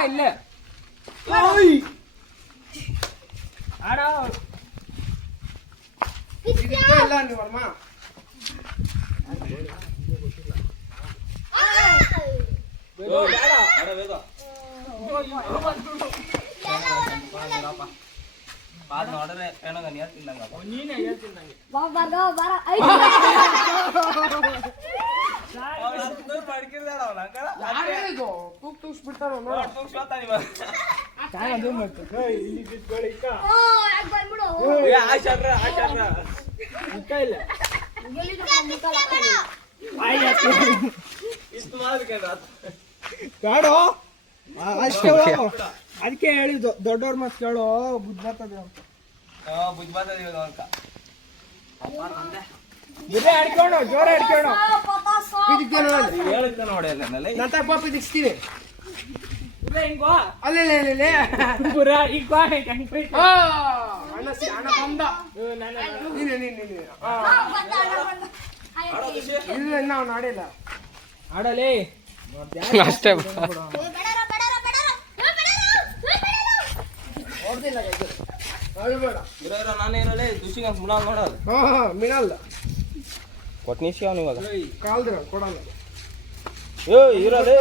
ಇಲ್ಲೇ ಆಡ ಇಲ್ಲ ನೀವಮ್ಮ ಬೇಡ ಅಷ್ಟೇ ಅದಕ್ಕೆ ಹೇಳಿದ್ದು ದೊಡ್ಡವ್ರ ಮಾತು ಕೇಳು ಬುದ್ಧಿ ಬರ್ತದೆ ಅಂತ ಬುದ್ಧಿ ಬರ್ತದೆ ಬಿದ್ರೆ ಆಡ್ಕೊಂಡು ಜೋರ ಆಡ್ಕೊಂಡು ಹೇಳಿದ್ದೆ ನೋಡಿ ನಂತ ಪಾಪ ದಿಕ್ಸ್ತೀವಿ ಅಲ್ಲೇ ಪುರ ಈಗ ಅಣ್ಣ ಬಂದ ಇಲ್ಲ ನಾವು ನಾಡಿಲ್ಲ ಆಡಲೇ ಅಷ್ಟೇ ನಾನೇನಲ್ಲೇ ದುಷಿ ಮುನಾಲ್ ನೋಡೋದು ಮಿನಲ್ ಕೊಟ್ನಿಸಿ ಅವನು ಇವಾಗ ಕಾಲ್ದ್ರ ಕೊಡಲ್ಲ ಇರೋದೇ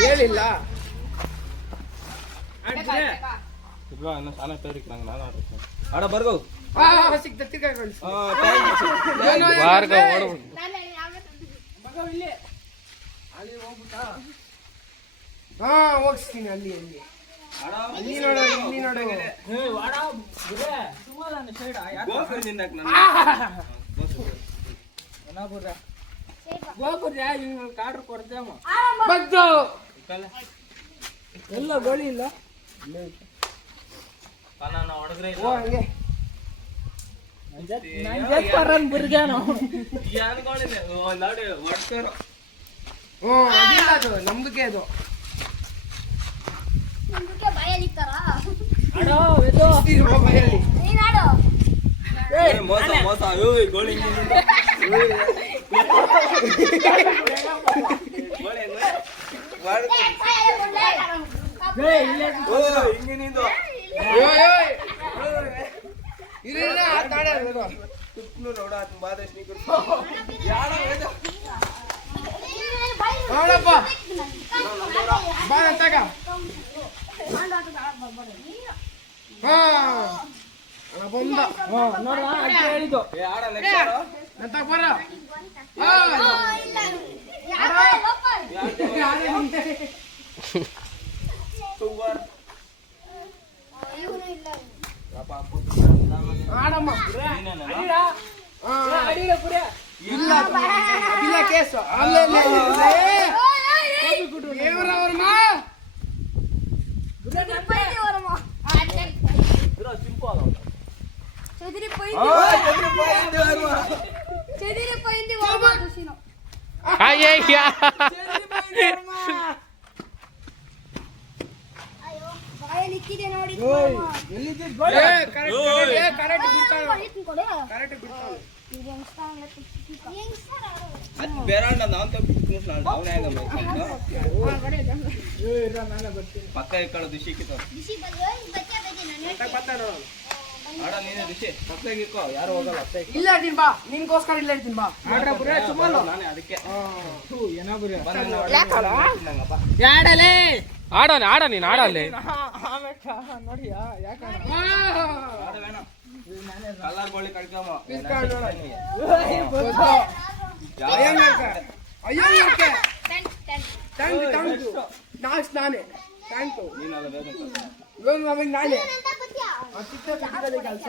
ಹೇಳಿಲ್ಲ ಇನ್ನು ಸಾಲ ಪೇರಿಗೆ ನಂಗೆ ನಾನು ಆಡ್ತೀನಿ ಆಡ ಬರ್ಗೋ ಸಿಕ್ತ ಹಾ ಹೋಗಿಸ್ತೀನಿ ಅಲ್ಲಿ ಅಲ್ಲಿ ಅಲ್ಲಿ ನೋಡು ಇಲ್ಲಿ ನೋಡು ಕಾರ್ಡ್ರ್ ಕೊಡ್ತೇವ ಎಲ್ಲ ಗೋಳಿ ಇಲ್ಲ ನಂಬಿಕೆ ಅದು ಮೋಸ ಗೋಳಿ ಹಿಂಗಿನಿಂದು ನೋಡ ಬಾದಷ್ಟು ನೋಡಪ್ಪ ಬಾಳ ತಗ ಹಾ ಬಂದ ನೋಡ ಹೇಳಿದ್ದು ಬರ ಆಡಮ್ಮ ಇಲ್ಲ ಕೇಸು ಪಕ್ಕ ಇಕ್ಕಳು ದುಷಿ ಪಕ್ಕ ಯಾರು ಹೋಗಲ್ಲ ಇಲ್ಲ ಇರ್ತೀನಿ ಬಾ ನಿನ್ಗೋಸ್ಕರ ಇಲ್ಲ ಇರ್ತೀನಿ ಬಾ ಅದಕ್ಕೆ ಆಡೋಣ ಆಡ ನೀನು ಆಡಲ್ಲಿ ನೋಡಿಯಾ ಕಲ್ಲರ್ ಗೋಳಿ ಕಡ್ಕಮ್ಮ ನಾನೇ ಥ್ಯಾಂಕ್ ಯು ನಾನೇ ಕೆಲಸ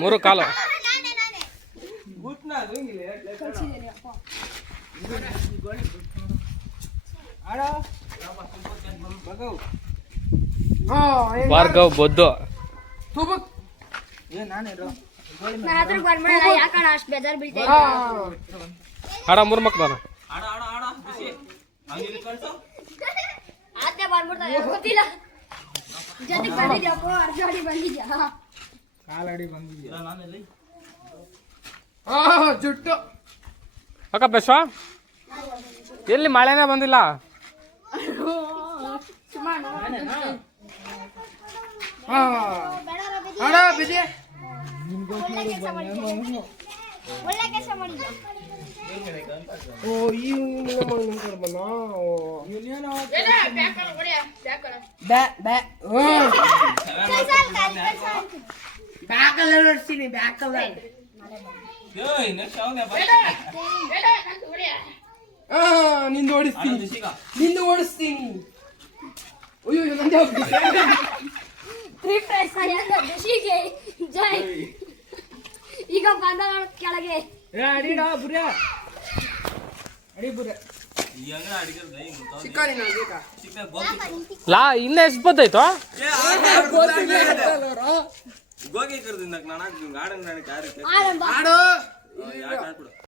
ಮೂರು ಕಾಲು ಭಾರ್ಗವ್ ಬೊದ್ದು ನಾ ಹತ್ರ ಬಂದ್ಬಿಡಲ್ಲ ಯಾಕಣ ಅಷ್ಟು ಬೇಜಾರು ಬೀಳ್ತಾ ಆಡ ಮೂರು ಮಕ್ಕಳು ಆದ್ನೇ ಬಂದ್ಬಿಡ್ತಾರೆ ಗೊತ್ತಿಲ್ಲ ಜೊತೆಗೆ ಬಂದಿದ್ಯಪ್ಪ ಅರ್ಜಾಡಿ ಬಂದಿದ್ಯಾ ಕಾಲಡಿ ಬಂದಿದ್ಯಾ ಜುಟ್ಟು ಅಕ್ಕ ಬೆಶ್ವ ಎಲ್ಲಿ ಮಳೆನೇ ಬಂದಿಲ್ಲ ಅಣ್ಣ ಬಿದಿ ಒಳ್ಳೆ ಕೆಲಸ ಮಾಡಿದ್ಯಾ ಓ ಈ ನಿಂತಿರ್ಬಲ್ಲ ಇವನೇನೋ ಬ್ಯಾಕಲ್ಲ ನೋಡ್ತೀನಿ ಬ್ಯಾಕಲ್ಲ ನಿಂದು ಓಡಿಸ್ತೀನಿ ನಿಂದು ಓಡಿಸ್ತೀನಿ ಅಯ್ಯೋ ನಂದೇ ಹೋಗ್ಬಿಟ್ಟೆ ರಿಫ್ರೆಶ್ ದಶಿಗೆ ಜೈ ಈಗ ಬಂದ ಕೆಳಗೆ ಅಡಿಡ ಬುರ್ಯ ಅಡಿ ಬುರ್ಯ ಚಿಕ್ಕನಿ ಬೇಕಾ ಲಾ ಇನ್ನೇ ಎಷ್ಟು ಬದ್ದಾಯ್ತು ಆರಂಭ ಆಡು